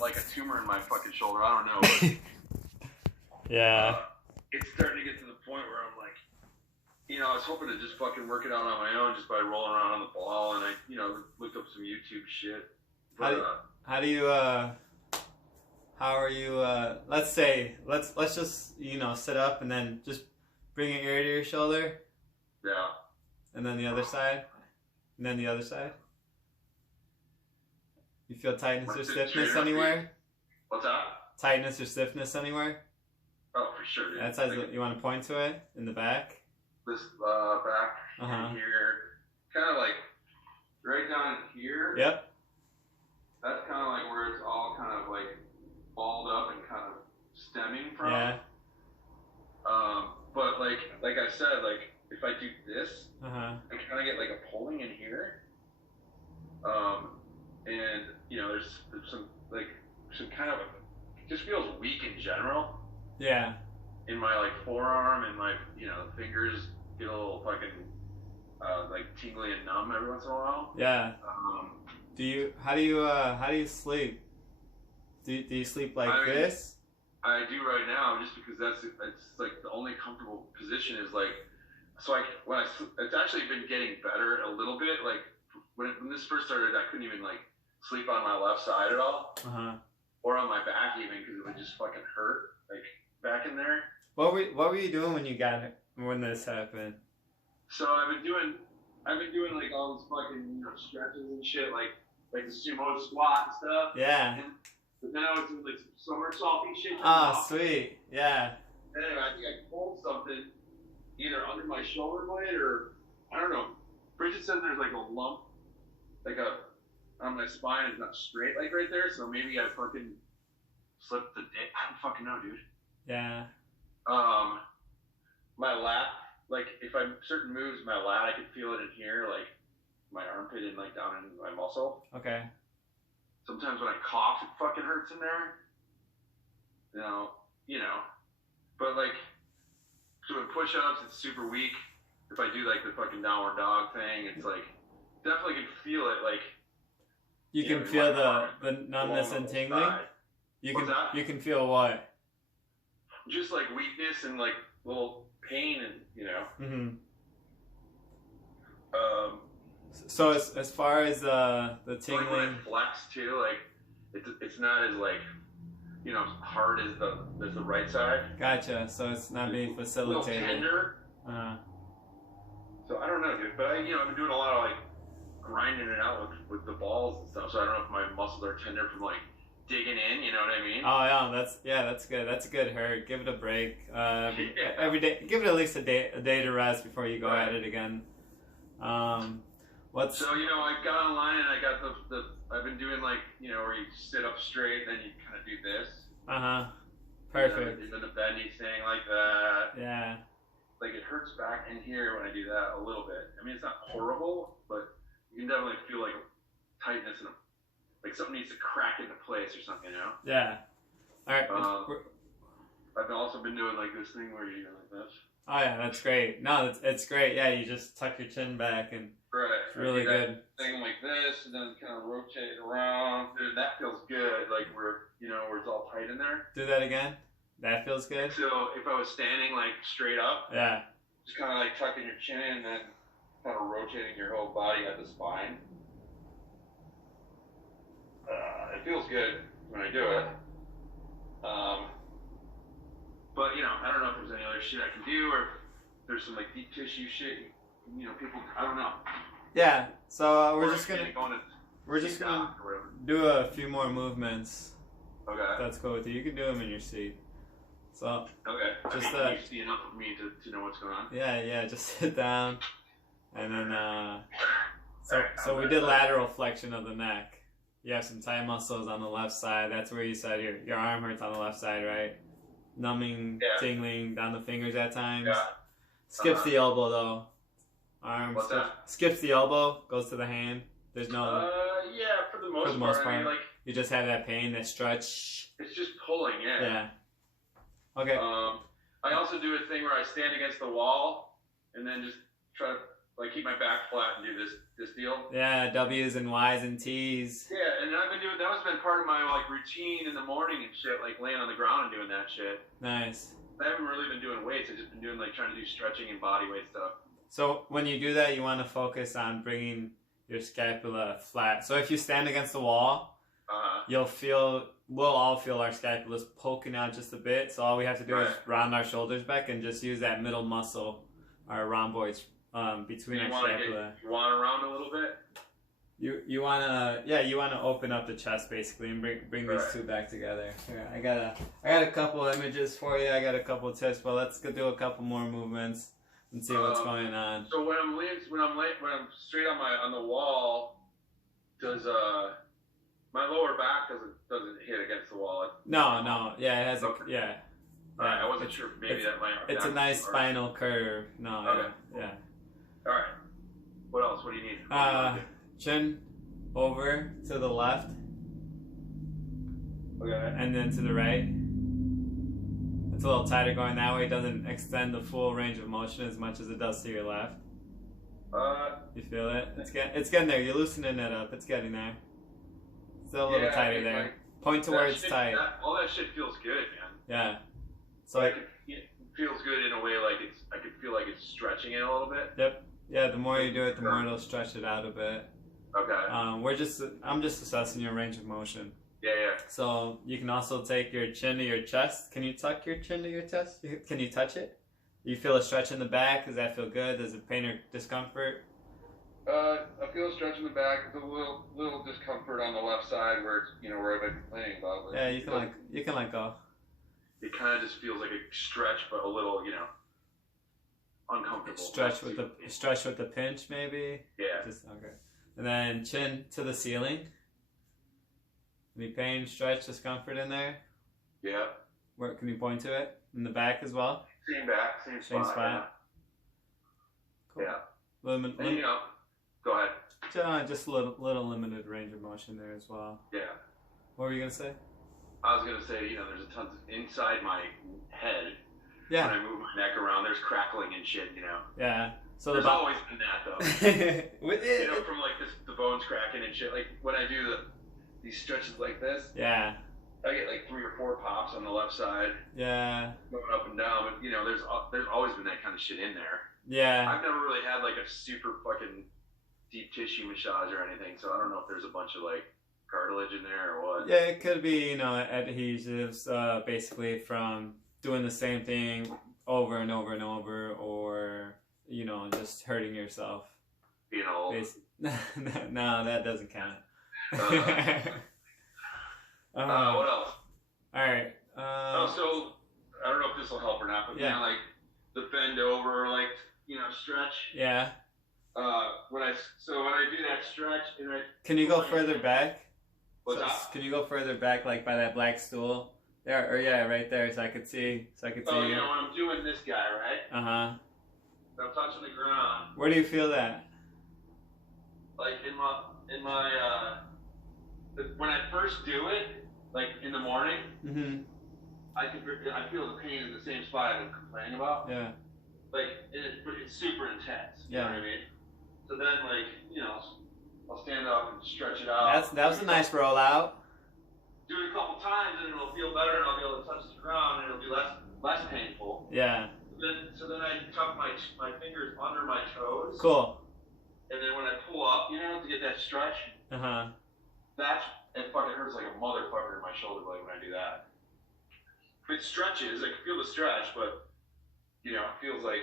like a tumor in my fucking shoulder. I don't know. But, Yeah. it's starting to get to the point where I'm like, I was hoping to just fucking work it out on my own just by rolling around on the ball, and I, looked up some YouTube shit. But, how are you, let's just, sit up and then just bring your ear to your shoulder. Yeah. And then the other side. And then the other side. You feel tightness or stiffness anywhere? What's that? Tightness or stiffness anywhere? Oh, for sure. That side, you want to point to it? In the back? This, back here. Kind of like right down here. Yep. That's kind of like where it's all kind of like balled up and kind of stemming from. Yeah. But like I said, like if I do this, Uh-huh. I kind of get like a pulling in here. And there's some kind of it just feels weak in general. Yeah. In my like forearm and my fingers get a little fucking like tingly and numb every once in a while. Yeah. How do you sleep? Do you sleep like this? I do right now, just because it's like the only comfortable position is like, so it's actually been getting better a little bit. Like when this first started, I couldn't even like sleep on my left side at all, or on my back even, because it would just fucking hurt like back in there. What were you doing when this happened? So I've been doing like all this fucking stretches and shit, like the sumo squat and stuff. Yeah. But then I was doing like some somersaulting shit. Oh, sweet. Yeah. Anyway, I think I pulled something either under my shoulder blade or I don't know. Bridget said there's like a lump, on my spine is not straight like right there, so maybe I fucking slipped the dick. I don't fucking know, dude. Yeah. My lat, like if I'm certain moves, my lat, I can feel it in here, like my armpit and like down in my muscle. Okay. Sometimes when I cough, it fucking hurts in there. But like, so in push-ups, it's super weak. If I do like the fucking downward dog thing, it's like, definitely can feel it. Like, you can feel the numbness and tingling. You can feel what? Just like weakness and like little pain and Mm-hmm. So as far as the tingling, like when I flex too, like it's not as like hard as the right side. Gotcha. So it's not being facilitated. A little tender. So I don't know, dude. But I've been doing a lot of like grinding it out with the balls and stuff. So I don't know if my muscles are tender from like digging in. You know what I mean? Oh yeah, that's good. That's a good hurt. Give it a break. Every day, give it at least a day to rest before you go at it again. So I got online and I got the I've been doing like where you sit up straight, then you kind of do this. Perfect. Even the bendy thing like that. Yeah. Like it hurts back in here when I do that a little bit. I mean, it's not horrible, but you can definitely feel like tightness and like something needs to crack into place or something, Yeah. All right. I've also been doing like this thing where you like this. Oh yeah, that's great. No, it's great. Yeah, you just tuck your chin back and it's really good. Thing like this, and then kind of rotate it around. Dude, that feels good. Like where it's all tight in there. Do that again. That feels good. So if I was standing like straight up, yeah, just kind of like tucking your chin and then kind of rotating your whole body at the spine. It feels good when I do it. But I don't know if there's any other shit I can do, or if there's some like deep tissue shit. People, I don't know. Yeah. So we're just gonna do a few more movements. Okay. That's cool with you. You can do them in your seat. So. Okay. Just you see enough of me to know what's going on. Yeah. Just sit down, and then so we did lateral flexion of the neck. You have some thigh muscles on the left side. That's where you said your arm hurts on the left side, right? Numbing, tingling down the fingers at times. Yeah. Skips the elbow though. Arm What's skips the elbow, goes to the hand. There's no. Yeah, for the most part. I mean, like you just have that pain, that stretch. It's just pulling, yeah. Yeah. Okay. I also do a thing where I stand against the wall and then just try to like keep my back flat and do this deal. Yeah, W's and Y's and T's. Yeah, and I've been doing that. Has been part of my like routine in the morning and shit, like laying on the ground and doing that shit. Nice. I haven't really been doing weights. I've just been doing like trying to do stretching and body weight stuff. So when you do that, you want to focus on bringing your scapula flat. So if you stand against the wall, we'll all feel our scapulas poking out just a bit. So all we have to do is round our shoulders back and just use that middle muscle, our rhomboids, between our scapula. You want to round a little bit? You wanna open up the chest basically and bring these two back together. Here, I got a couple images for you. I got a couple tips, but let's go do a couple more movements and see what's going on. So when I'm straight on the wall, does my lower back doesn't hit against the wall? No, yeah, it has Alright, I wasn't sure. Maybe that might. It's a nice spinal curve. No, okay. yeah. All right. What else? What do you need? Chin over to the left. Okay. And then to the right. It's a little tighter going that way. It doesn't extend the full range of motion as much as it does to your left. You feel it? It's getting there. You're loosening it up. It's getting there. Still a little tighter there. Like, point to where it's tight. All that shit feels good, man. Yeah. So it feels good in a way like I could feel like it's stretching it a little bit. Yep. Yeah. The more you do it, the more it'll stretch it out a bit. Okay. I'm just assessing your range of motion. Yeah. So you can also take your chin to your chest. Can you tuck your chin to your chest? Can you touch it? You feel a stretch in the back? Does that feel good? Does it pain or discomfort? I feel a stretch in the back. It's a little discomfort on the left side where it's where I've been complaining about. Yeah, you can let go. It kind of just feels like a stretch, but a little uncomfortable. Stretch with the pinch, maybe. Yeah. Just okay. And then chin to the ceiling. Any pain, stretch, discomfort in there? Yeah. Where can you point to it? In the back as well? Same back, same spot. Yeah. Cool. Yeah. Go ahead. Just a little limited range of motion there as well. Yeah. What were you gonna say? I was gonna say, there's a ton inside my head. Yeah. When I move my neck around, there's crackling and shit. Yeah. So there's always been that though. From like the bones cracking and shit. Like when I do these stretches like this. Yeah. I get like 3 or 4 pops on the left side. Yeah. Going up and down, but there's always been that kind of shit in there. Yeah. I've never really had like a super fucking deep tissue massage or anything, so I don't know if there's a bunch of like cartilage in there or what. Yeah, it could be adhesives, basically from doing the same thing over and over and over, or just hurting yourself. Being old. No, that doesn't count. What else? All right. So I don't know if this will help or not, but like the bend over, like stretch. Yeah. When I do that stretch can you go further back? What's that? Can you go further back, like by that black stool? There, or right there, so I could see. Oh, when I'm doing this guy, right? I'm touching the ground. Where do you feel that? Like in my when I first do it, like in the morning, I feel the pain in the same spot I've been complaining about. Yeah. Like it's super intense. You know what I mean? So then I'll stand up and stretch it out. That was a nice rollout. Do it a couple times and it'll feel better and I'll be able to touch the ground and it'll be less painful. Yeah. So then I tuck my fingers under my toes. Cool. And then when I pull up, to get that stretch. It fucking hurts like a motherfucker in my shoulder blade when I do that. If it stretches, I can feel the stretch, but it feels like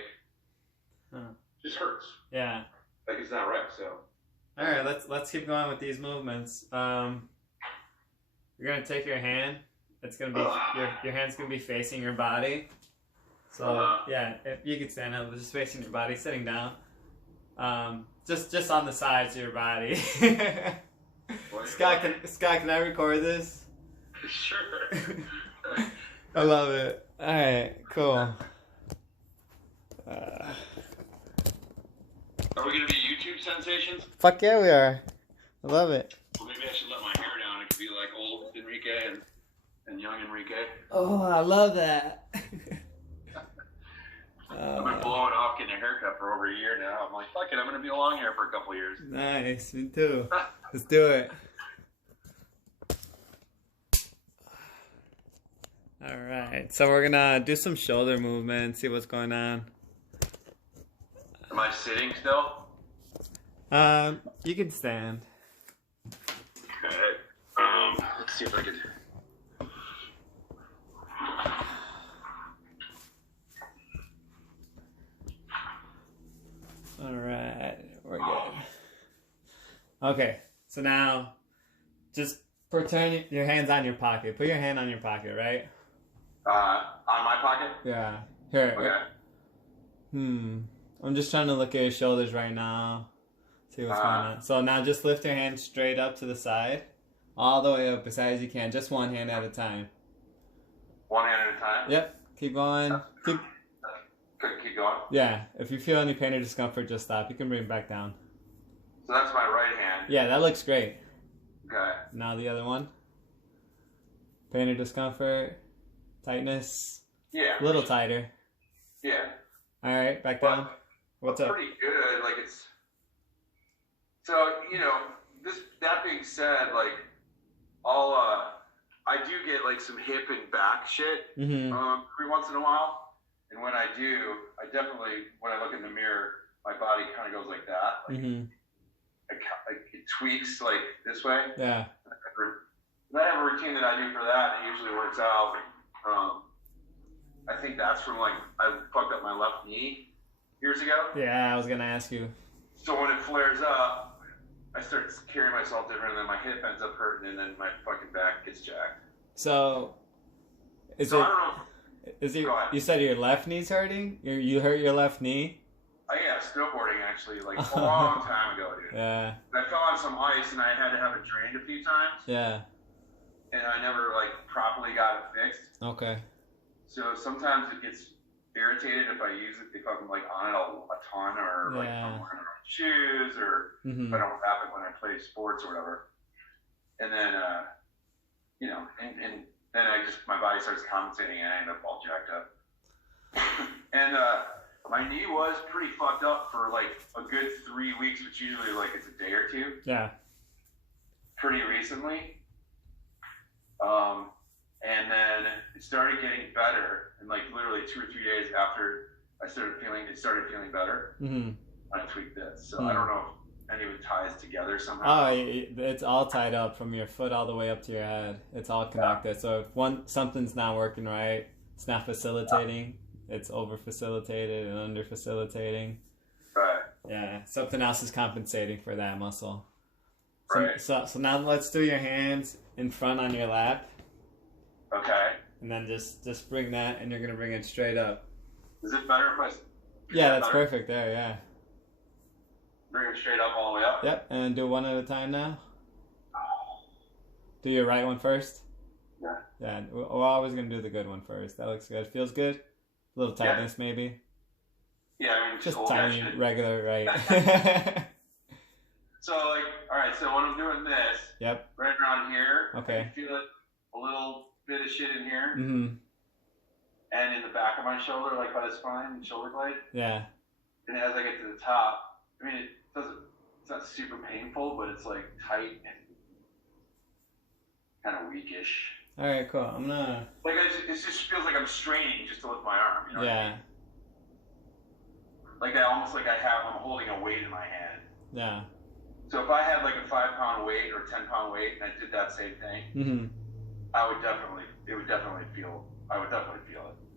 just hurts. Yeah. Like it's not right. So. All right, let's keep going with these movements. You're gonna take your hand. It's gonna be your hand's gonna be facing your body. So if you could stand up, just facing your body, sitting down. Just on the sides of your body. Scott, can I record this? Sure. I love it. All right, cool. Are we gonna be YouTube sensations? Fuck yeah, we are. I love it. Well, maybe I should let my hair down. It could be like old Enrique and young Enrique. Oh, I love that. I've been blowing off getting a haircut for over a year now. I'm like, fuck it, I'm gonna be long hair for a couple of years. Nice, me too. Let's do it. All right, so we're gonna do some shoulder movement, see what's going on. Am I sitting still? You can stand. Okay. Let's see if I could. All right, we're good. Okay, so now just turn your hands on your pocket. Put your hand on your pocket, right? On my pocket? Yeah. Here. Okay. I'm just trying to look at your shoulders right now. See what's going on. So now just lift your hand straight up to the side. All the way up as high as you can. Just one hand at a time. One hand at a time? Yep. Keep going. Keep going? Yeah. If you feel any pain or discomfort, just stop. You can bring it back down. So that's my right hand. Yeah, that looks great. Okay. Now the other one. Pain or discomfort. Tightness. Yeah. A little tighter. Yeah. All right, back down. What's up? Pretty good. Like it's. So that being said, like I do get like some hip and back shit every once in a while, and when I do, I definitely when I look in the mirror, my body kind of goes like that. Like, it tweaks like this way. Yeah. I have a routine that I do for that. It usually works out. I think that's from like I fucked up my left knee years ago. Yeah, I was gonna ask you. So when it flares up, I start carrying myself different, and then my hip ends up hurting, and then my fucking back gets jacked. So, I don't know. You said your left knee's hurting? You hurt your left knee? Yeah, snowboarding actually, like a long time ago, dude. Yeah. I fell on some ice, and I had to have it drained a few times. Yeah. And I never like properly got it fixed. Okay. So sometimes it gets irritated if I use it, if I'm like on it a ton, or like if I'm wearing the wrong shoes, or if I don't wrap it when I play sports or whatever. And then, and then my body starts compensating, and I end up all jacked up. And my knee was pretty fucked up for like a good 3 weeks, which usually like it's a day or two. Yeah. Pretty recently. And then it started getting better, and like literally 2 or 3 days after it started feeling better. I tweaked this, so I don't know if any of it ties together somehow. Oh, it's all tied up from your foot all the way up to your head. It's all connected. Yeah. So if something's not working right, it's not facilitating. It's over facilitated and under facilitating. Right. Yeah, something else is compensating for that muscle. Right. So now let's do your hands in front on your lap. Okay. And then just bring that, and you're gonna bring it straight up. Is it better if I? Yeah, that's perfect there. Yeah. Bring it straight up all the way up. Yep, and then do one at a time now. Do your right one first. Yeah. Yeah, we're always gonna do the good one first. That looks good. Feels good. A little tightness maybe. Yeah, I mean just tiny, regular, right? So like, all right. So when I'm doing this, yep, right around here, okay, I can feel it a little bit of shit in here, and in the back of my shoulder, like by the spine and shoulder blade. Yeah. And as I get to the top, I mean, it's not super painful, but it's like tight and kind of weakish. All right, cool. I'm gonna. Like it just feels like I'm straining just to lift my arm. You know what I mean? Like I'm holding a weight in my hand. Yeah. So if I had like a 5-pound weight or 10-pound weight, and I did that same thing, I would definitely feel it.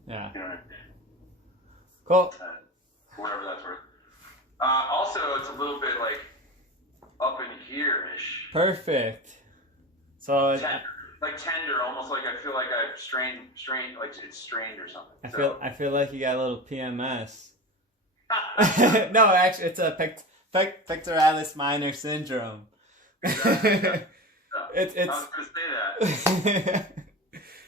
Yeah. You know what I mean? Cool. Whatever that's worth. Also, it's a little bit like up in here-ish. Perfect. So tender, almost like I feel like I've strained, like it's strained or something. I feel like you got a little PMS. No, actually, it's a pectoralis minor syndrome. It's I was gonna say that.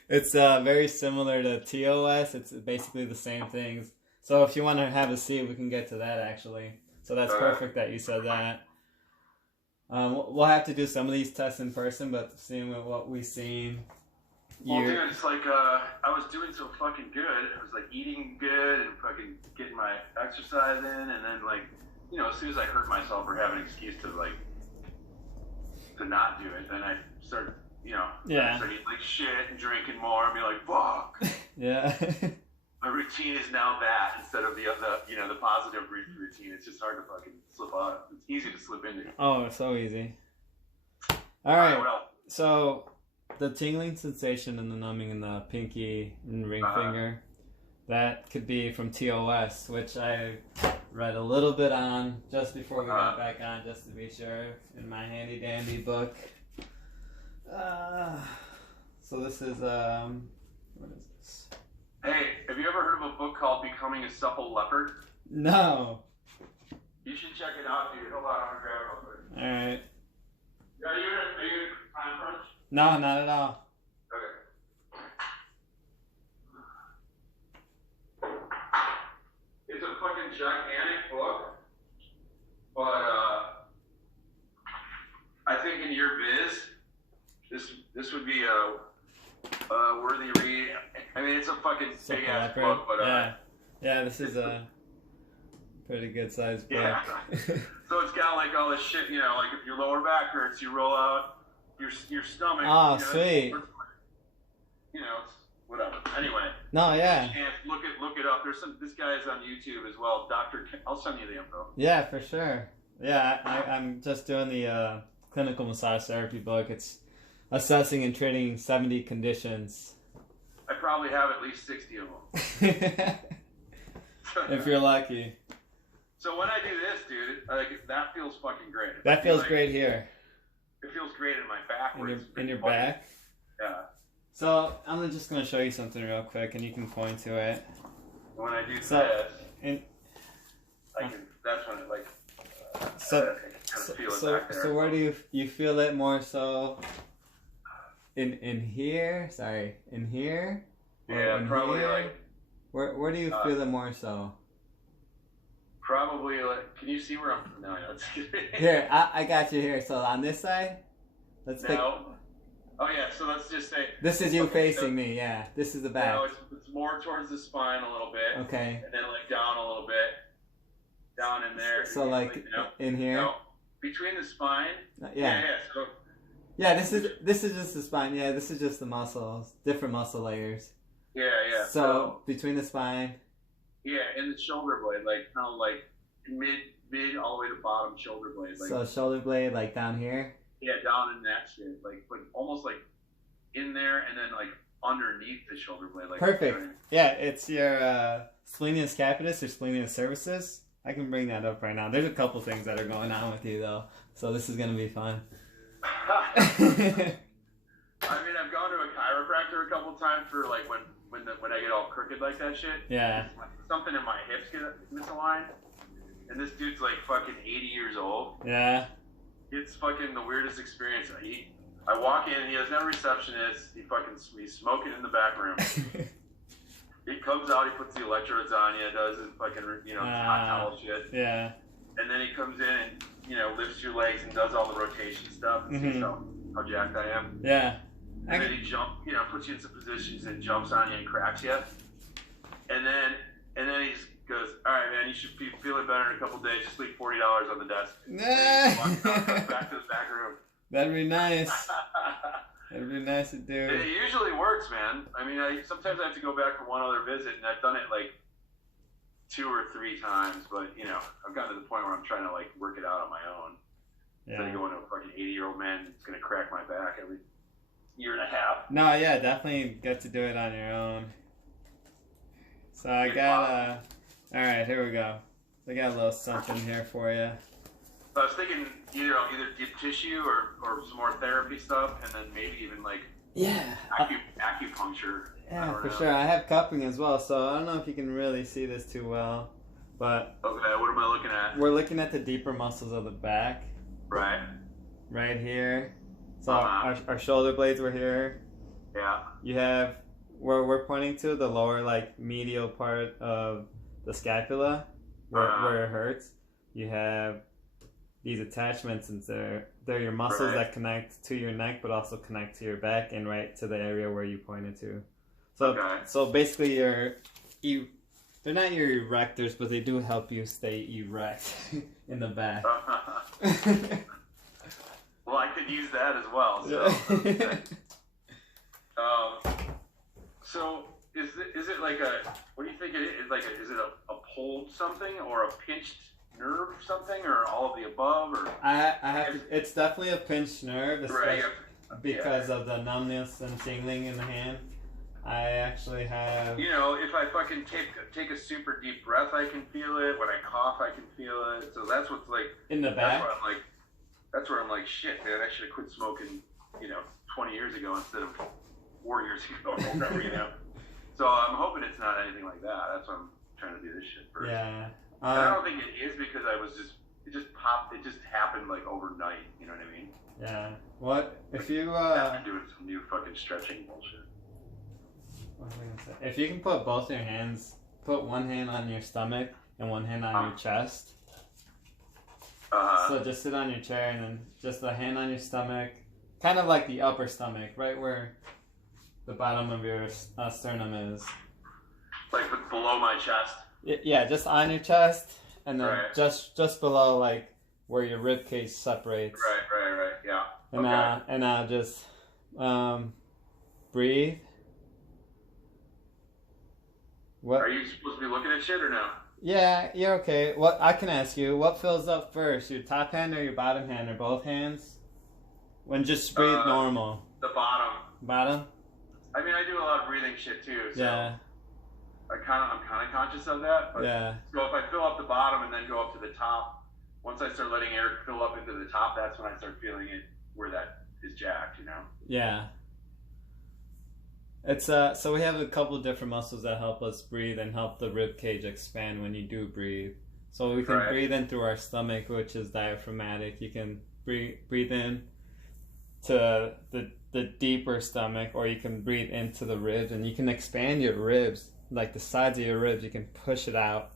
It's very similar to TOS. It's basically the same things. So if you want to have a seat, we can get to that actually. So that's perfect that you said that. We'll have to do some of these tests in person, but seeing what we've seen, Well, dude, it's like I was doing so fucking good. I was like eating good and fucking getting my exercise in, and then like, you know, as soon as I hurt myself or have an excuse to like to not do it, then I start, you know, I start eating like shit and drinking more and be like, fuck. Yeah. My routine is now that instead of the you know, the positive routine. It's just hard to fucking slip out. It's easy to slip into. Oh, it's so easy. All right. Well, So the tingling sensation and the numbing in the pinky and ring finger, that could be from TOS, which I read a little bit on just before we got back on, just to be sure, in my handy dandy book. So this is what is this? Hey, have you ever heard of a book called Becoming a Supple Leopard? No. You should check it out, dude. Hold on, I'm gonna grab it real quick. All right. Are you in time crunch? No, not at all. Okay. It's a fucking gigantic book, but I think in your biz, this would be a worthy read. I mean, it's a fucking big ass book, but yeah, this is a pretty good sized book. Yeah. So it's got like all this shit, you know, like if your lower back hurts, you roll out your stomach. Oh, you know, sweet. You know, it's whatever. Anyway. No, yeah. Look it up. This guy is on YouTube as well. I'll send you the info. Yeah, for sure. Yeah, I'm just doing the clinical massage therapy book. It's assessing and treating 70 conditions. I probably have at least 60 of them. If you're lucky. So when I do this, dude, like that feels fucking great. That feels great here. It feels great in my back. In your back? Yeah. So I'm just going to show you something real quick, and you can point to it. When I do this, that's when it like. So where do you feel it more so? In here? Sorry, in here? Yeah, probably here? Like. Where do you feel it more so? Probably like. Can you see where I'm? No, that's here. I got you here. So on this side, let's take. Oh yeah. So let's just say. This is you facing me. Yeah. This is the back. No, it's more towards the spine a little bit. Okay. And then like down a little bit. Down in there. So like in here. No, between the spine. Yeah. Yeah. So. Yeah. This is just the spine. Yeah. This is just the muscles. Different muscle layers. Yeah. Yeah. So between the spine. Yeah, and the shoulder blade, like kind of like mid all the way to bottom shoulder blade. Like, so shoulder blade, like down here. Yeah, down in that shit, like almost like in there, and then like underneath the shoulder blade. Like perfect. Yeah, it's your splenius capitis or splenius cervicis. I can bring that up right now. There's a couple things that are going on with you though, so this is gonna be fun. I mean, I've gone to a chiropractor a couple times for like when I get all crooked like that shit. Yeah. Something in my hips get misaligned, and this dude's like fucking 80 years old. Yeah. It's fucking the weirdest experience. I walk in, he has no receptionist. He's smoking in the back room. He comes out, he puts the electrodes on you, does his fucking hot towel shit. Yeah. And then he comes in and lifts your legs and does all the rotation stuff and sees how jacked I am. Yeah. And then he puts you in some positions and jumps on you and cracks you. And then he goes, all right, man, you should be feeling better in a couple days. Just leave $40 on the desk. Back to the back room. That'd be nice. That'd be nice to do. And it usually works, man. I mean, sometimes I have to go back for one other visit, and I've done it like 2 or 3 times. But I've gotten to the point where I'm trying to like work it out on my own. Yeah. Instead of going to a fucking 80-year-old man that's gonna crack my back every year and a half. No, yeah, definitely get to do it on your own. So I got all right, here we go. I got a little something here for you. So I was thinking either deep tissue or some more therapy stuff, and then maybe even like acupuncture. Yeah, for sure. I have cupping as well, so I don't know if you can really see this too well, but okay, what am I looking at? We're looking at the deeper muscles of the back. Right here. So our shoulder blades were here. Yeah. You have where we're pointing to the lower like medial part of the scapula where it hurts. You have these attachments in there they're your muscles Right. that connect to your neck, but also connect to your back and right to the area where you pointed to. So, Okay. so basically, they're not your erectors, but they do help you stay erect in the back. Well, I could use that as well. So, so is it like a? What do you think it is? Like, is it a pulled something or a pinched nerve something or all of the above? Or I have. It's definitely a pinched nerve, especially right. because of the numbness and tingling in the hand. I actually have. You know, if I fucking take a super deep breath, I can feel it. When I cough, I can feel it. So that's what's like in the back. That's where I'm like, shit, man, I should have quit smoking, 20 years ago instead of 4 years ago or whatever, So I'm hoping it's not anything like that. That's why I'm trying to do this shit first. Yeah. And I don't think it is because it just popped. It just happened like overnight. You know what I mean? Yeah. What if you I've been doing some new fucking stretching bullshit. What was I gonna say? If you can put both your hands, put one hand on your stomach and one hand on your chest. So just sit on your chair and then just the hand on your stomach, kind of like the upper stomach, right where the bottom of your sternum is. Like below my chest? Yeah, just on your chest and then right. just below like where your rib cage separates. Right, yeah. And now just breathe. What? Are you supposed to be looking at shit or no? Yeah, you're okay. What I can ask you, what fills up first, your top hand or your bottom hand, or both hands? When just breathe normal. The bottom. Bottom? I mean, I do a lot of breathing shit too. So Yeah. I'm kind of conscious of that. But, yeah. So if I fill up the bottom and then go up to the top, once I start letting air fill up into the top, that's when I start feeling it where that is jacked. Yeah. It's so we have a couple of different muscles that help us breathe and help the rib cage expand when you do breathe. So we can breathe in through our stomach, which is diaphragmatic. You can breathe in to the deeper stomach, or you can breathe into the ribs, and you can expand your ribs, like the sides of your ribs. You can push it out.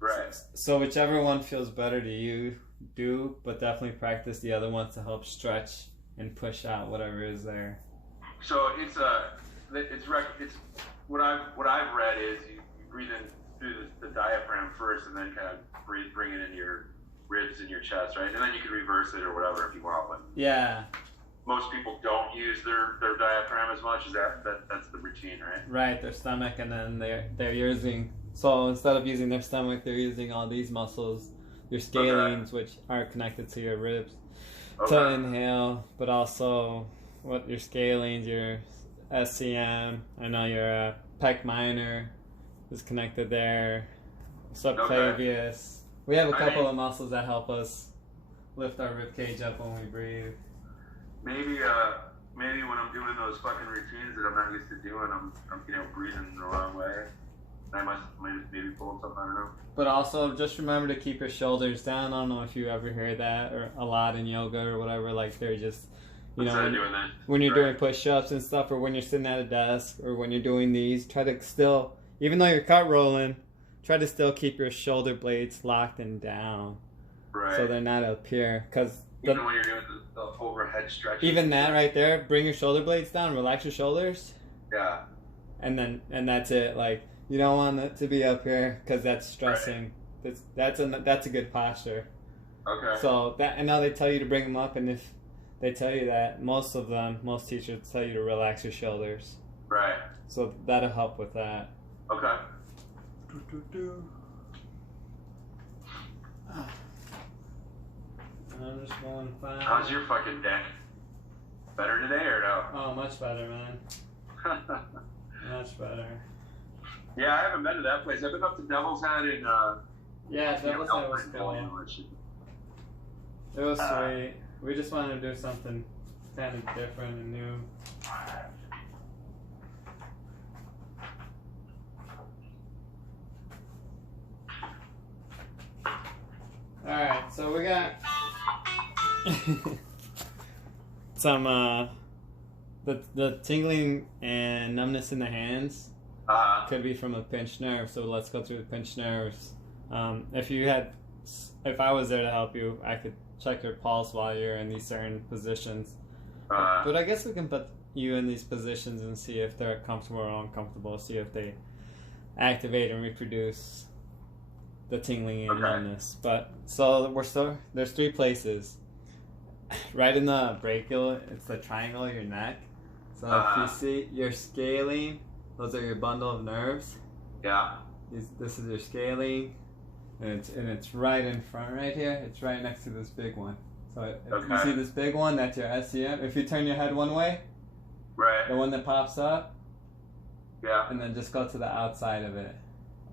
Right. So whichever one feels better to you, do, but definitely practice the other ones to help stretch and push out whatever is there. So it's what I've read is you breathe in through the diaphragm first, and then kind of bring it into your ribs and your chest, right? And then you can reverse it or whatever if you want. But yeah. Most people don't use their diaphragm as much. That's the routine, right? Right, their stomach, and then they're using. So instead of using their stomach, they're using all these muscles, your scalenes, which are connected to your ribs, to inhale, but also your scalenes, your SCM. I know your pec minor is connected there. Subclavius. We have a couple of muscles that help us lift our rib cage up when we breathe. Maybe when I'm doing those fucking routines that I'm not used to doing, I'm breathing the wrong way. I might maybe pull something, I don't know. But also, just remember to keep your shoulders down. I don't know if you ever hear that or a lot in yoga or whatever. Like they're just, when you're doing push-ups and stuff, or when you're sitting at a desk, or when you're doing these, try to still, even though you're cut rolling, try to still keep your shoulder blades locked and down. Right. So they're not up here, because even when you're doing the overhead stretch. Even that right there, bring your shoulder blades down, relax your shoulders. Yeah. And that's it. Like, you don't want it to be up here because that's stressing. Right. That's a good posture. Okay. So I know they tell you to bring them up, and if they tell you that, most teachers tell you to relax your shoulders. Right. So that'll help with that. Okay. I'm just going fine. How's your fucking deck? Better today or no? Oh, much better, man. Much better. Yeah, I haven't been to that place. I've been up to Devil's Head and yeah, Devil's Head was cool. It was sweet. We just wanted to do something kind of different and new. Alright, so we got some the tingling and numbness in the hands could be from a pinched nerve, so let's go through the pinched nerves. If I was there to help you, I could check your pulse while you're in these certain positions. Uh, But I guess we can put you in these positions and see if they're comfortable or uncomfortable. See if they activate and reproduce the tingling and numbness. But so there's 3 places. Right in the brachial, it's the triangle of your neck. So if you see your scalene, those are your bundle of nerves. yeah. This is your scalene, and it's right in front right here. It's right next to this big one. So if you see this big one, that's your SCM. If you turn your head one way, Right. the one that pops up, Yeah. and then just go to the outside of it,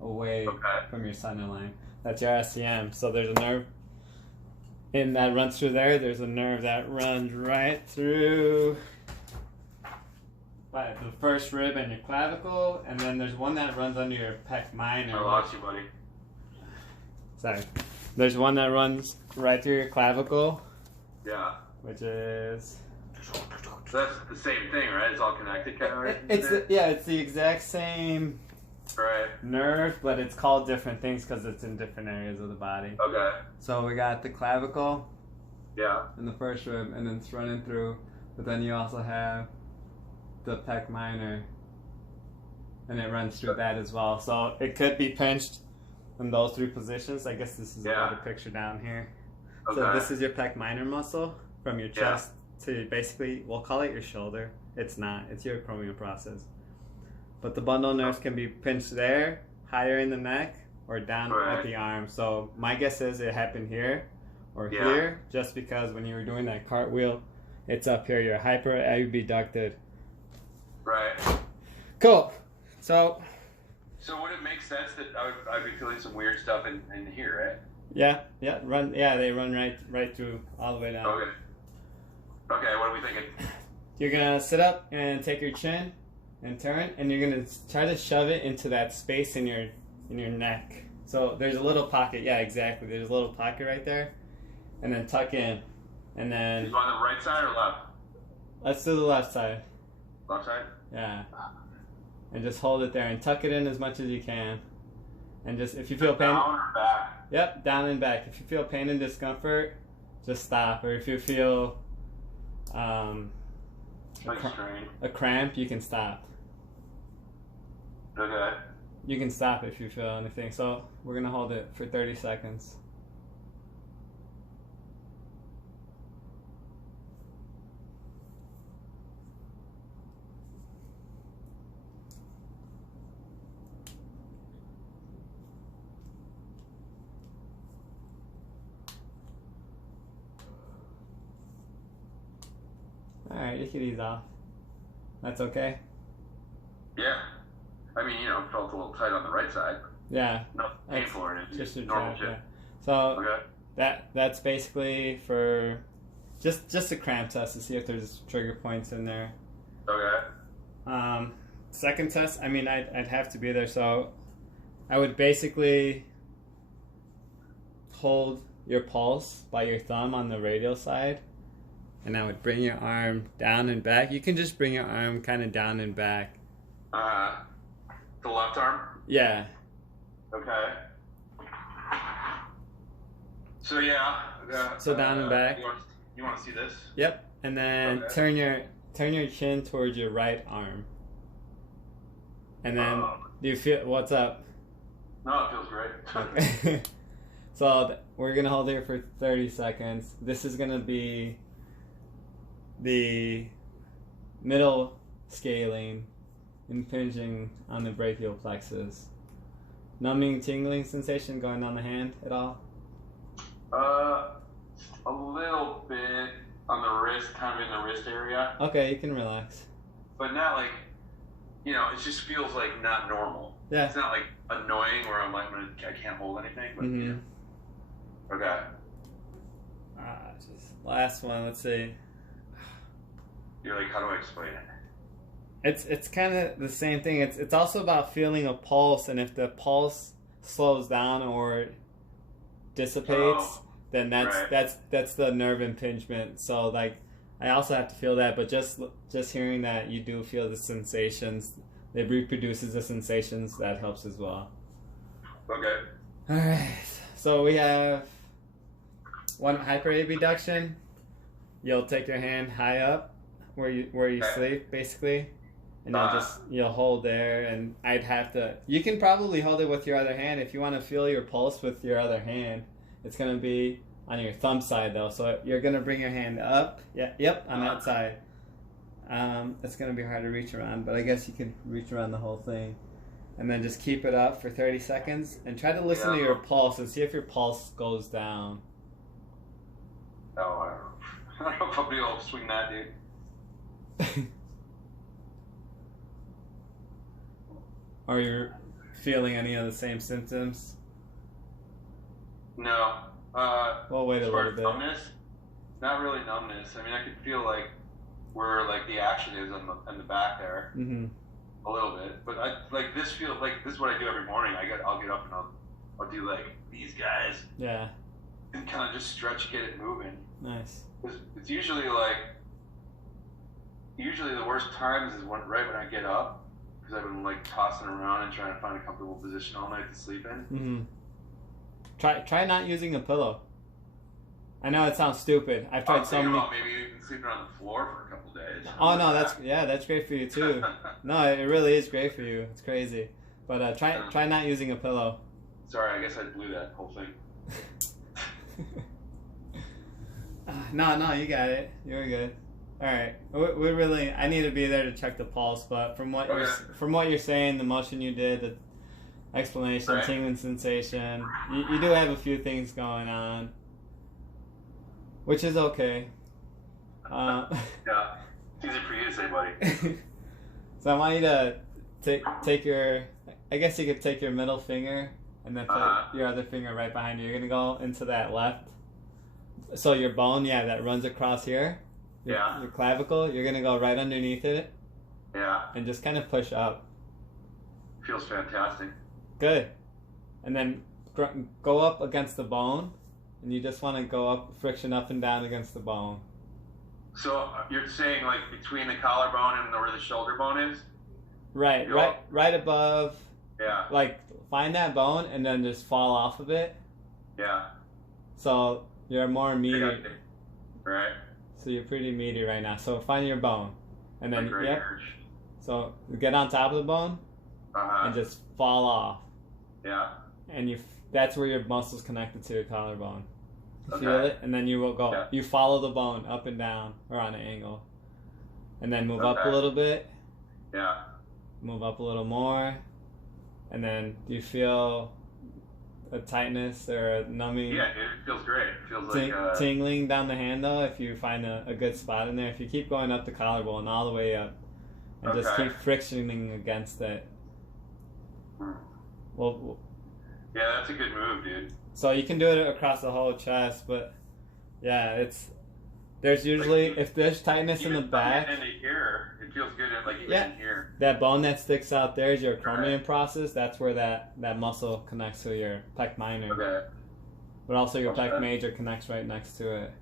away from your center line. That's your SCM. So there's a nerve that runs through there. There's a nerve that runs right through by the first rib and your clavicle, and then there's one that runs under your pec minor. I lost you, buddy. Sorry. There's one that runs right through your clavicle, Yeah. which is... So that's the same thing, right? It's all connected, kind of, right? It's the exact same Right. nerve, but it's called different things because it's in different areas of the body. Okay. So we got the clavicle Yeah. and the first rib, and then it's running through, but then you also have the pec minor, and it runs through that as well. So it could be pinched in those 3 positions. I guess this is a better picture down here. Okay. So this is your pec minor muscle from your chest to basically, we'll call it your shoulder. It's not. It's your acromial process. But the bundle nerves can be pinched there, higher in the neck, or down at the arm. So my guess is it happened here or here, just because when you were doing that cartwheel, it's up here. You're hyper-abducted. Right. Cool. So would it make sense that I'd be feeling some weird stuff in here, yeah, they run right through all the way down. right? Okay, what are we thinking? You're gonna sit up and take your chin and turn, and you're gonna try to shove it into that space in your neck. So there's a little pocket. Yeah, exactly. There's a little pocket right there, and then tuck in, and then. Is it on the right side or left? Let's do the left side. Left side. Yeah. And just hold it there and tuck it in as much as you can, and just if you feel pain. Down or back? Yep, down and back. If you feel pain and discomfort, just stop. Or if you feel a cramp, you can stop. Okay. You can stop if you feel anything. So we're gonna hold it for 30 seconds. Alright, you can ease off. That's okay? Yeah. I mean, it felt a little tight on the right side. Yeah. Nothing painful or anything. Just normal shit. Yeah. So that's basically for just a cramp test to see if there's trigger points in there. Okay. Second test, I mean, I'd have to be there, so I would basically hold your pulse by your thumb on the radial side, and I would bring your arm down and back. You can just bring your arm kind of down and back. The left arm? Yeah. Okay. So so down and back. You want to see this? Yep. And then turn your chin towards your right arm. And then do you feel what's up? No, it feels great. Okay. So we're gonna hold here for 30 seconds. This is gonna be the middle scalene impinging on the brachial plexus. Numbing, tingling sensation going down the hand at all? A little bit on the wrist, kind of in the wrist area. Okay, you can relax. But not like, it just feels like not normal. Yeah. It's not like annoying where I'm like, I can't hold anything. But Okay. Just last one. Let's see. You're like, how do I explain it? It's kind of the same thing. It's also about feeling a pulse, and if the pulse slows down or dissipates, then that's the nerve impingement. So like, I also have to feel that, but just hearing that you do feel the sensations, it reproduces the sensations. That helps as well. Okay. All right. So we have one hyperabduction, you'll take your hand high up where you sleep basically, and you'll hold there. And I'd have to. You can probably hold it with your other hand if you want to feel your pulse with your other hand. It's gonna be on your thumb side though, so you're gonna bring your hand up. Yeah, yep, on that side. It's gonna be hard to reach around, but I guess you can reach around the whole thing. And then just keep it up for 30 seconds and try to listen to your pulse and see if your pulse goes down. Oh, I don't know if I'll be able to swing that, dude. Are you feeling any of the same symptoms? No. We'll wait a little bit. Numbness? Not really numbness. I mean, I could feel like where like the action is on the back there. Mm-hmm. A little bit, but this feels like this is what I do every morning. I'll get up and I'll do like these guys. Yeah. And kind of just stretch, get it moving. Nice. It's usually the worst times is right when I get up, because I've been like tossing around and trying to find a comfortable position all night to sleep in. Mm-hmm. Try not using a pillow. I know it sounds stupid. I've tried so many. Maybe even sleeping on the floor for a couple days. Oh no, that's great for you too. No, it really is great for you. It's crazy, but try not using a pillow. Sorry, I guess I blew that whole thing. No, you got it. You're good. All right, we really. I need to be there to check the pulse, but from what you're saying, the motion you did, the explanation, tingling sensation, you do have a few things going on, which is okay. Yeah, it's easy for you to say, buddy. So I want you to take your. I guess you could take your middle finger and then put your other finger right behind you. You're gonna go into that left. So your bone, that runs across here. Your clavicle. You're gonna go right underneath it. Yeah. And just kind of push up. Feels fantastic. Good. And then go up against the bone, and you just want to go up, friction up and down against the bone. So you're saying like between the collarbone and where the shoulder bone is? Right above. Yeah. Like find that bone and then just fall off of it. Yeah. So you're more meaty. Right. So you're pretty meaty right now. So find your bone, and then So get on top of the bone, and just fall off. Yeah. And that's where your muscles connected to your collarbone. Feel it, and then you will go. Yeah. You follow the bone up and down or on an angle, and then move up a little bit. Yeah. Move up a little more, and then do you feel a tightness or a numbing? Yeah, it feels great. It feels like tingling down the hand though. If you find a good spot in there, if you keep going up the collarbone all the way up, and just keep frictioning against it. Well. Yeah, that's a good move, dude. So you can do it across the whole chest, but there's usually if there's tightness in the back. Into here, it feels good. Like in here. That bone that sticks out there is your acromion process. That's where that muscle connects to your pec minor. Okay. But also your pec major connects right next to it.